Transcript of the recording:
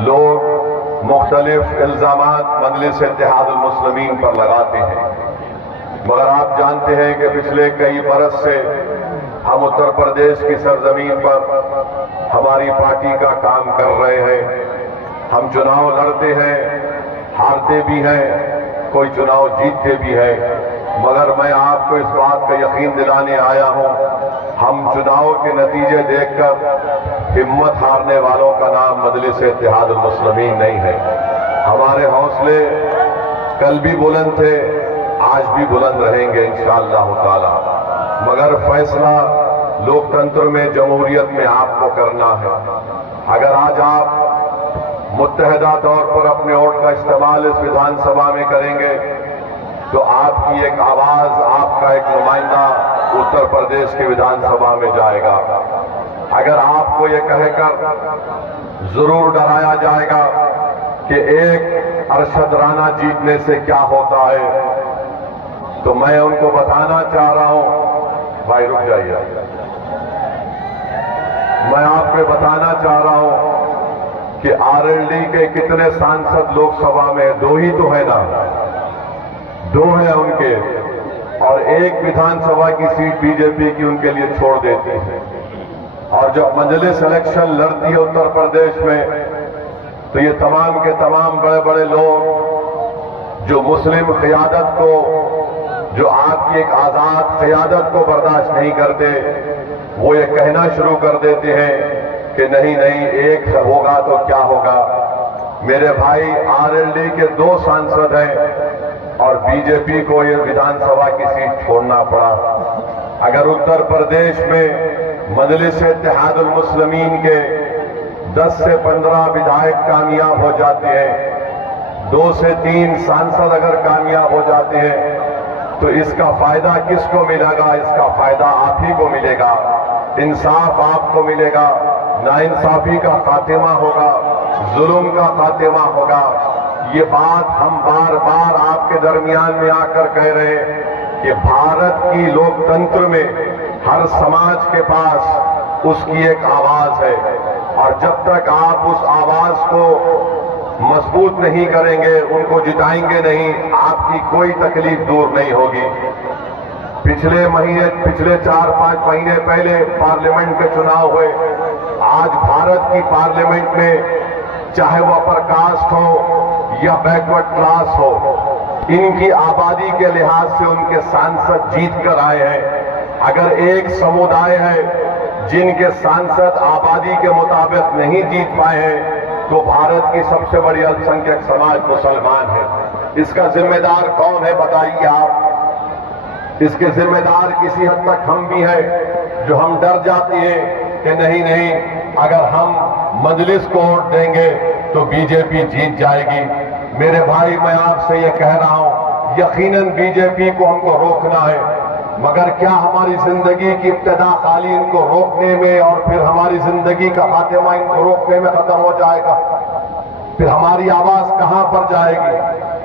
लोग मुख्तलिफ इल्ज़ामात मजलिस इत्तेहादुल मुस्लिमीन पर लगाते हैं, मगर आप जानते हैं कि पिछले कई बरस से हम उत्तर प्रदेश की सरजमीन पर हमारी पार्टी का काम कर रहे हैं। हम चुनाव लड़ते हैं, हारते भी हैं, कोई चुनाव जीतते भी हैं, मगर मैं आपको इस बात का यकीन दिलाने आया हूं, हम चुनाव के नतीजे देखकर हिम्मत हारने वालों का नाम मजलिस इत्तेहादुल मुस्लिमीन नहीं है। हमारे हौसले कल भी बुलंद थे, आज भी बुलंद रहेंगे इंशाअल्लाह ताला, मगर फैसला लोकतंत्र में, जमहूरियत में आपको करना है। अगर आज आप मुत्तहदा तौर पर अपने वोट का इस्तेमाल इस विधानसभा में करेंगे तो आपकी एक आवाज, आपका एक नुमाइंदा उत्तर प्रदेश की विधानसभा में जाएगा। अगर आपको ये कहकर जरूर डराया जाएगा कि एक अरशद राना जीतने से क्या होता है, तो मैं उनको बताना चाह रहा हूं, भाई रुक जाइए, मैं आपको बताना चाह रहा हूं कि आरएलडी के कितने सांसद लोकसभा में, दो ही तो है ना, दो है उनके, और एक विधानसभा की सीट बीजेपी की उनके लिए छोड़ देती है। और जब मजलिस इलेक्शन लड़ती है उत्तर प्रदेश में, तो ये तमाम के तमाम बड़े बड़े लोग जो मुस्लिम क़यादत को, जो आपकी एक आजाद क़यादत को बर्दाश्त नहीं करते, वो ये कहना शुरू कर देते हैं कि नहीं नहीं, एक होगा तो क्या होगा। मेरे भाई, आरएलडी के दो सांसद हैं और बीजेपी को ये विधानसभा की सीट छोड़ना पड़ा। अगर उत्तर प्रदेश में मजलिस इत्तेहादुल मुस्लिमीन के 10 से 15 विधायक कामयाब हो जाते हैं, 2 से 3 सांसद अगर कामयाब हो जाते हैं, तो इसका फायदा किसको मिलेगा? इसका फायदा आप ही को मिलेगा, इंसाफ आपको मिलेगा, नाइंसाफी का खात्मा होगा, जुल्म का खात्मा होगा। ये बात हम बार बार आपके दरमियान में आकर कह रहे हैं कि भारत की लोकतंत्र में हर समाज के पास उसकी एक आवाज है, और जब तक आप उस आवाज को मजबूत नहीं करेंगे, उनको जिताएंगे नहीं, आपकी कोई तकलीफ दूर नहीं होगी। पिछले 4-5 महीने पहले पार्लियामेंट के चुनाव हुए। आज भारत की पार्लियामेंट में चाहे वह अपर कास्ट हो या बैकवर्ड क्लास हो, इनकी आबादी के लिहाज से उनके सांसद जीत कर आए हैं। अगर एक समुदाय है जिनके सांसद आबादी के मुताबिक नहीं जीत पाए हैं, तो भारत की सबसे बड़ी अल्पसंख्यक समाज मुसलमान है। इसका जिम्मेदार कौन है बताइए आप? इसके जिम्मेदार किसी हद तक हम भी हैं, जो हम डर जाते हैं कि नहीं नहीं, अगर हम मजलिस को वोट देंगे तो बीजेपी जीत जाएगी। मेरे भाई, मैं आपसे ये कह रहा हूं, यकीनन बीजेपी को हमको रोकना है, मगर क्या हमारी जिंदगी की इब्तिदा खाली इनको रोकने में और फिर हमारी जिंदगी का खात्मा इनको रोकने में खत्म हो जाएगा? फिर हमारी आवाज कहां पर जाएगी?